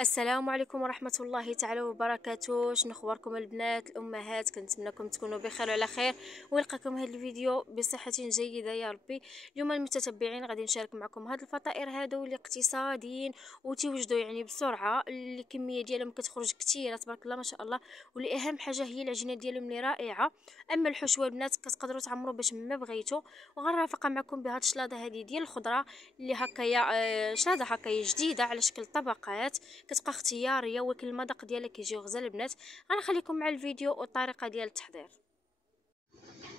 السلام عليكم ورحمة الله تعالى وبركاته. شنو اخباركم البنات الامهات؟ كنتمنىكم تكونوا بخير وعلى خير ويلقاكم هذا الفيديو بصحة جيدة يا ربي. اليوم المتتبعين غادي نشارك معكم هاد الفطائر هادو اللي اقتصاديين وتوجدوا يعني بسرعة، اللي الكمية ديالهم كتخرج كثيره تبارك الله ما شاء الله، واللي اهم حاجة هي العجينة ديالهم اللي رائعة. اما الحشوة البنات كتقدروا تعمروا باش ما بغيتوا، وغنرافق معكم بهاد الشلاضة هذه ديال الخضرة اللي هكايا شلاضة هكايا جديدة على شكل طبقات، كتبقى اختياريه ولكن المذاق ديالها كيجي غزال البنات. غنخليكم مع الفيديو والطريقه ديال التحضير.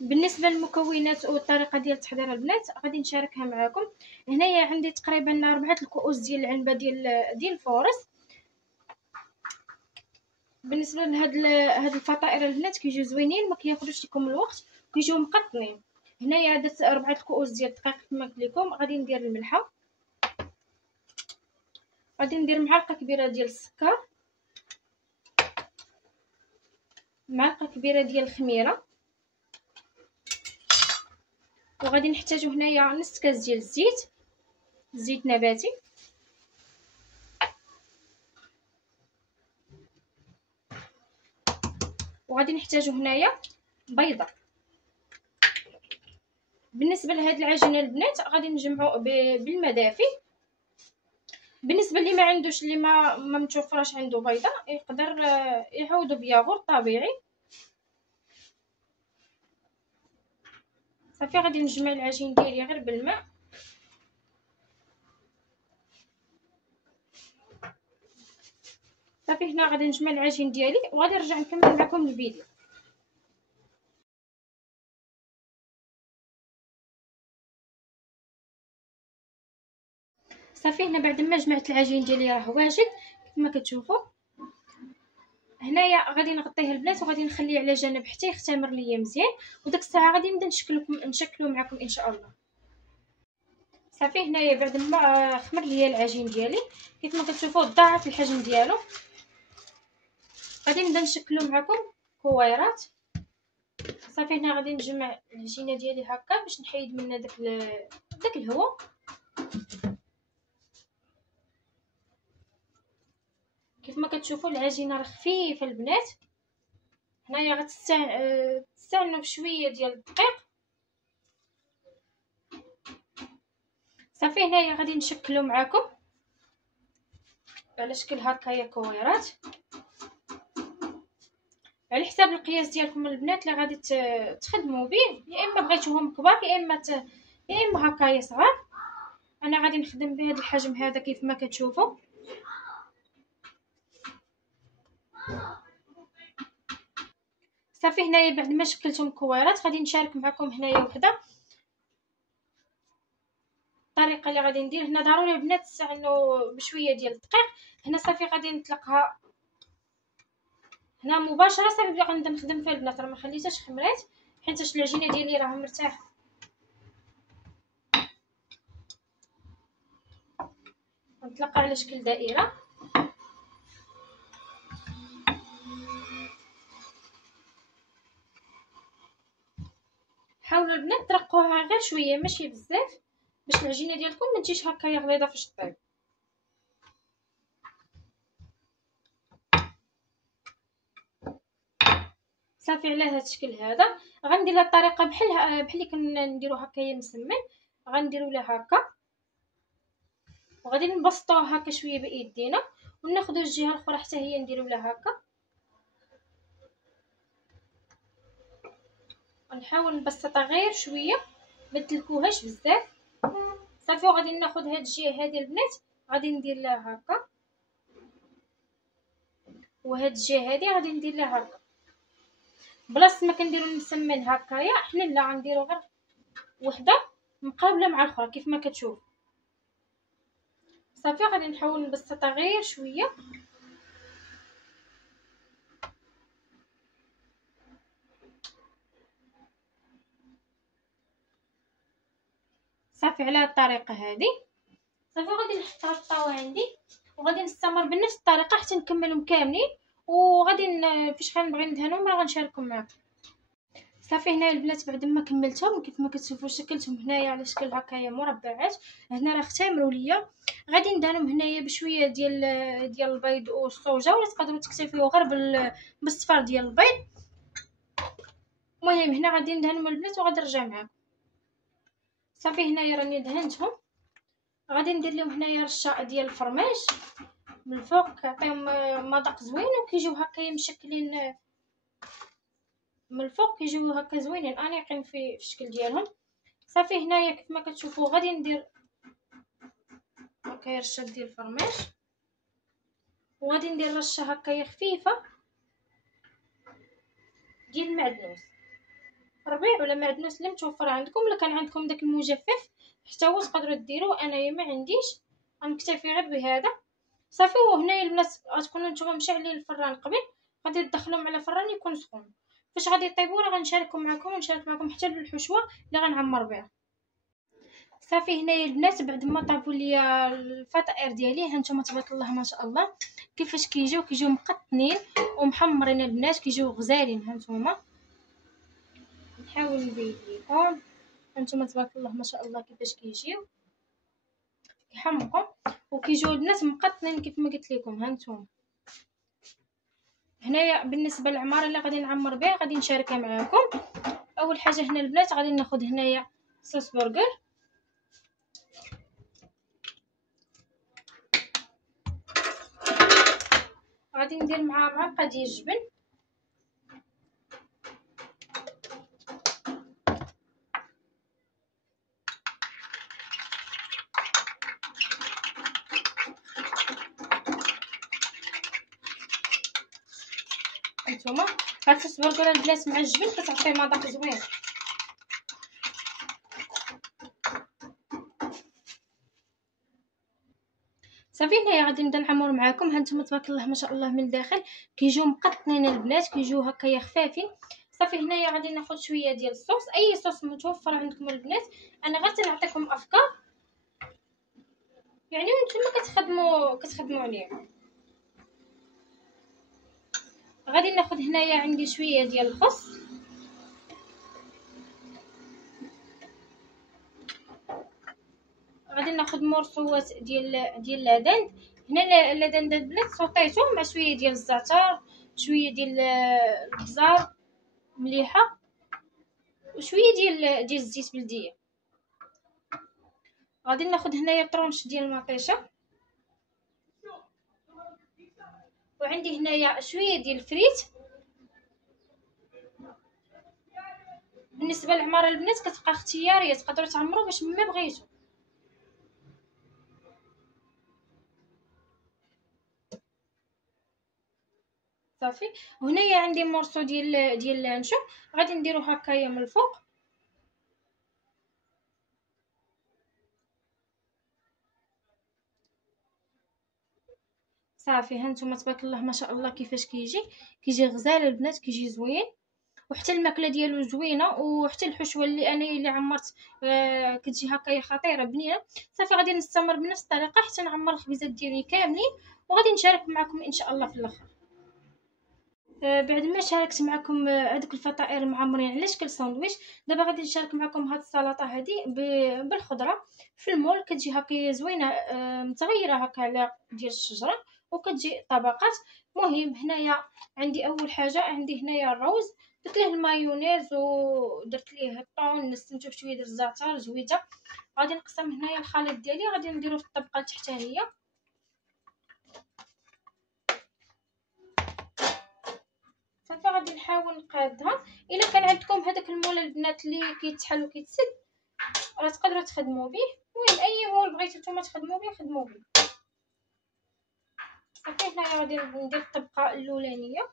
بالنسبه للمكونات والطريقه ديال التحضير البنات غادي نشاركها معكم. هنايا عندي تقريبا 4 الكؤوس ديال العنبه ديال الفورس. بالنسبه لهاد الفطائر البنات كيجيو زوينين، ما كياخذوش لكم الوقت، كيجيو مقطنين. هنايا درت 4 الكؤوس ديال الدقيق كما قلت لكم. غادي ندير الملحه، غادي ندير معلقه كبيره ديال السكر، معلقه كبيره ديال الخميره، وغادي نحتاجو هنايا نص كاس ديال زيت نباتي، وغادي نحتاجو هنايا بيضه. بالنسبه لهاد العجينه البنات غادي نجمعو بالماء دافي. بالنسبه اللي ما عندوش، اللي ما متوفراش عنده بيضه، يقدر يعوضو بياغورت طبيعي. صافي غادي نجمع العجين ديالي غير بالماء. صافي هنا غادي نجمع العجين ديالي وغادي نرجع نكمل معكم الفيديو. صافي هنا بعد ما جمعت العجين ديالي راه واجد كما كتشوفوا. هنايا غادي نغطيه البنات وغادي نخليه على جنب حتى يختمر ليا مزيان، وداك الساعه غادي نبدا نشكلو معكم ان شاء الله. صافي هنايا بعد ما خمر ليا العجين ديالي كيف ما كتشوفوا ضاعف الحجم ديالو. غادي نبدا نشكلو معكم كويرات. صافي هنا غادي نجمع العجينه ديالي هكا باش نحيد منها داك الهواء. كيف ما كتشوفوا العجينه راه خفيفه البنات. هنايا غتستعنوا بشويه ديال الدقيق. صافي هنايا غادي نشكلو معكم على شكل هكايا كويرات على حساب القياس ديالكم البنات اللي غادي تخدموا به. يا اما بغيتوهم كبار يا اما هكايا صغار. انا غادي نخدم بهذا الحجم هذا كيف ما كتشوفوا. صافي هنايا بعد ما شكلتهم كويرات غادي نشارك معكم هنايا وحده الطريقه اللي غادي ندير. هنا ضروري البنات تستعنوا بشويه ديال الدقيق. هنا صافي غادي نطلقها هنا مباشره. صافي غنبدا نخدم فيها البنات، راه ما خليتهاش خمرات حيت العجينه ديالي راه مرتاحه. نطلقها على شكل دائره. حاولوا البنات ترقوها غير شويه ماشي بزاف باش العجينه ديالكم ما تجيش هكايا غليظه فاش طيب. صافي على هذا الشكل هذا غندير لها الطريقه بحال اللي كنديرو هكايا مسمن. غنديرو لها هكا وغادي نبسطوها هكا شويه بايدينا، وناخذوا الجهه الاخرى حتى هي نديرو لها هكا. ونحاول نبسطها غير شويه ما تلكوهاش بزاف. صافي وغادي ناخذ هاد الجهه هذه البنات غادي ندير لها هكا، وهاد الجهه هذه غادي ندير لها هكا. بلاصه ما كنديرو المسمن هكايا حنا لا غنديرو غير وحده مقابله مع الاخرى كيف ما كتشوف. صافي غادي نحاول نبسطها غير شويه. صافي على الطريقه هذه. صافي غادي نحطها في الطاوه عندي وغادي نستمر بنفس الطريقه حتى نكملهم كاملين. وغادي فاش غنبغي ندهنهم راه غنشارككم معكم. صافي هنايا البنات بعد ما كملتهم كيف ما كتشوفوا شكلتهم هنايا على شكل هكايا مربعات. هنا راه اختمروا ليا. غادي ندهنهم هنايا بشويه ديال البيض والصوجه، ولا تقدروا تكتفيو غير بالصفار ديال البيض. المهم هنا غادي ندهنهم البنات وغادي نرجع معاكم. صافي هنايا راني دهنتهم. غادي ندير لهم هنايا رشه ديال الفرماج من الفوق كيعطيهم مذاق زوين، وكيجيو هكايا مشكلين من الفوق، كيجيو هكا زوينين انيقين في الشكل ديالهم. صافي هنايا كيف ما كتشوفوا غادي ندير هكايا رشه ديال الفرماج، وغادي ندير رشه هكايا خفيفه ديال المعدنوس ربيع ولا معدنوس اللي متوفر عندكم. الا كان عندكم داك المجفف حتى هو تقدروا ديروه، انايا ما عنديش، غنكتفي غير بهذا. صافي. وهنايا البنات غتكونوا نتوما مشعلين الفران قبل، غادي تدخلوهم على فران يكون سخون. فاش غادي يطيبوا راه غنشارك معكم حتى بالحشوه اللي غنعمر بها. صافي هنايا البنات بعد ما طابوا ليا الفطائر ديالي، هانتوما تبارك الله ما شاء الله كيفاش كيجيو مقطنين ومحمرين البنات، كيجيو غزالين. هانتوما نحاول نبين لكم، هانتوما تبارك الله ما شاء الله كيفاش كيجيو كيحمقوا وكيجيو البنات مقطنين كيف ما قلت لكم. هانتوما هنايا بالنسبه للعماره اللي غادي نعمر بها غادي نشاركها معكم. اول حاجه هنا البنات غادي ناخذ هنايا صوص برجر، غادي ندير معاه معلقه ديال الجبن، هانتوما هاد الصوص برجر البنات مع الجبن كتعطيه مذاق زوين. صافي هنايا غادي نبدا نعمر معكم. هانتوما تبارك الله ما شاء الله من الداخل كيجيو مقطنين البنات، كيجيو هكايا خفافين. صافي هنايا غادي ناخذ شويه ديال الصوص، اي صوص متوفر عندكم البنات، انا غير تنعطيكم افكار يعني وانتم كتخدموا عليه. غادي ناخذ هنايا عندي شويه ديال الخس، غادي ناخذ مرصوات ديال العدن. هنا العدن البنات صوطيته مع شويه ديال الزعتر، شويه ديال البزار مليحه، وشويه ديال الزيت بلديه. غادي ناخذ هنايا طرونش ديال المطيشه، وعندي هنايا شويه ديال الفريت. بالنسبه للعماره البنات كتبقى اختياريه، تقدروا تعمروا باش ما بغيتو. صافي. وهنايا عندي مرصو ديال اللانشو، غادي نديرو هكايا من الفوق. صافي هانتوما تبارك الله ما شاء الله كيفاش كيجي غزال البنات، كيجي زوين، وحتى الماكله ديالو زوينه، وحتى الحشوه اللي عمرت كتجي هكايا خطيره بنينه. صافي غادي نستمر بنفس الطريقه حتى نعمر الخبيزات ديالي كاملين، وغادي نشارك معكم ان شاء الله في الاخر. بعد ما شاركت معكم هذوك الفطائر معمرين على شكل ساندويتش، دابا غادي نشارك معكم هاد السلطه هذه بالخضره في المول. كتجي هكا زوينه متغيره هكا على ديال الشجره، وكتجي طبقات. مهم هنايا عندي اول حاجه عندي هنايا الروز، درت ليه المايونيز ودرت ليه الطون، نستمتو بشويه ديال الزعتر زويته. غادي نقسم هنايا الخليط ديالي، غادي نديرو في الطبقه التحتانيه. صافي غادي نحاول نقادها. الا كان عندكم هذاك المول البنات اللي كيتحل وكيتسد راه تقدروا تخدموا به. المهم اي مول بغيتو نتوما تخدموا به خدموا به. صافي هنايا غادي ندير الطبقه الاولانيه،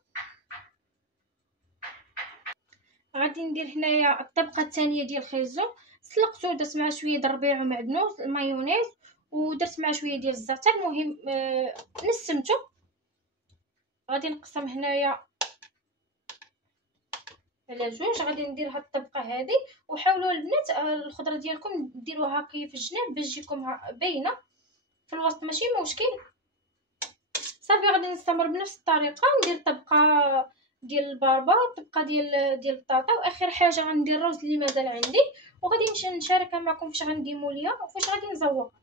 غادي ندير هنايا الطبقه الثانيه ديال الخيزو، سلقته درت مع شويه د الربيع ومعدنوس المايونيز، ودرت مع شويه ديال الزعتر. المهم نسمتو. غادي نقسم هنايا على جوج. غادي ندير هاد الطبقه هذه، وحاولوا البنات الخضره ديالكم ديروها هكا في الجناب باش تجيكم باينه في الوسط ماشي مشكل. صافي غادي نستمر بنفس الطريقه ندير طبقه ديال الباربه، طبقه ديال البطاطا، واخر حاجه غندير الرز اللي مازال عندي، وغادي نمشي نشاركها معكم فاش غنديمو ليا وفاش غادي نزوق.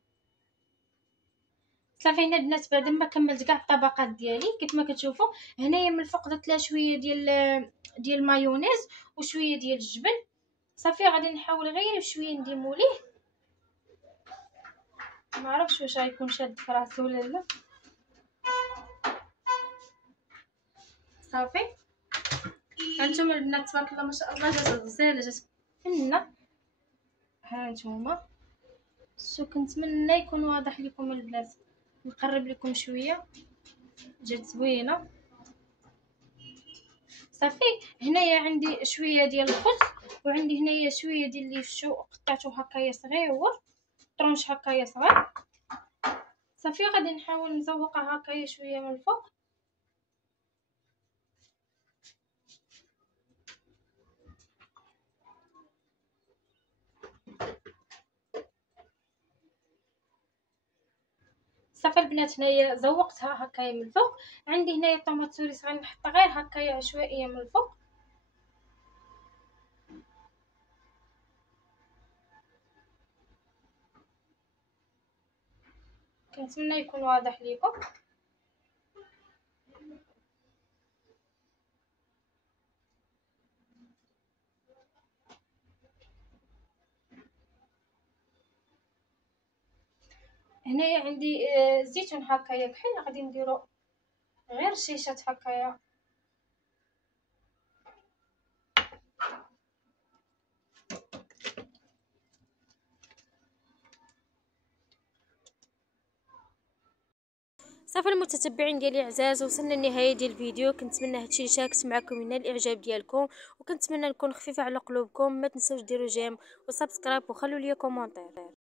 صافي هنا البنات بعد ما كملت كاع الطبقات ديالي كيف ما كتشوفوا. هنايا من الفوق درت لها شويه ديال المايونيز وشويه ديال الجبن. صافي غادي نحاول غير بشويه نديمو ليه. ما عرفتش واش غيكون شاد في راسو ولا لا. صافي هانتوما البنات تبارك الله ما شاء الله جات غزاله، جات فنه. هانتوما شو كنتمنى يكون واضح لكم البنات، نقرب لكم شويه، جات زوينه. صافي هنايا عندي شويه ديال الخبز، وعندي هنايا شويه ديال اللي فشو قطعته هكايا صغيور، طرونش هكايا صغير. صافي غادي نحاول نزوقها هكايا شويه من الفوق. صافي البنات هنايا زوقتها هكايا من الفوق. عندي هنايا طوماط سوريس غنحطها غير هكايا عشوائيه من الفوق. كنتمنى يكون واضح ليكم. هنايا عندي زيتون هكايا كحل، غادي نديرو غير شيشات هكايا. صافي المتتبعين ديالي عزاز، وصلنا للنهايه ديال الفيديو. كنتمنى هادشي اللي شاركت معكم ينال الاعجاب ديالكم، وكنتمنى نكون خفيفه على قلوبكم. ما تنسوش ديروا جيم وسبسكرايب وخلوا لي كومونتير.